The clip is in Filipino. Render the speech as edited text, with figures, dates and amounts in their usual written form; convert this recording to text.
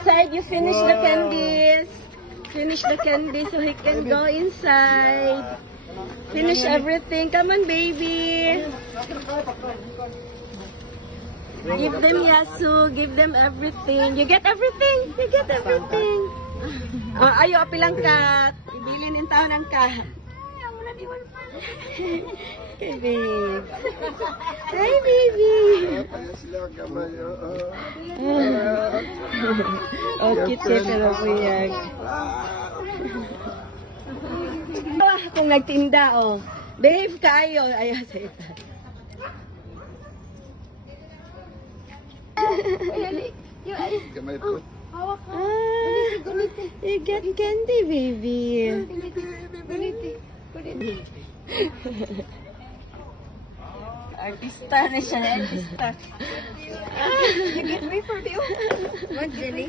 outside. You finish the candies. Finish the candy so he can go inside. Finish everything. Come on, baby. Give them Yasu. Give them everything. You get everything. You get everything. Ayo, pilang kat. Ibilin in taon ng kat. Hey, babe. Hi, baby. Oh, cute pero po yan. Kung nagtinda, oh. Babe, kayo. Ayaw sa ito. You get candy, baby. Artista na siya, artista. You get me for you. What, Jenny?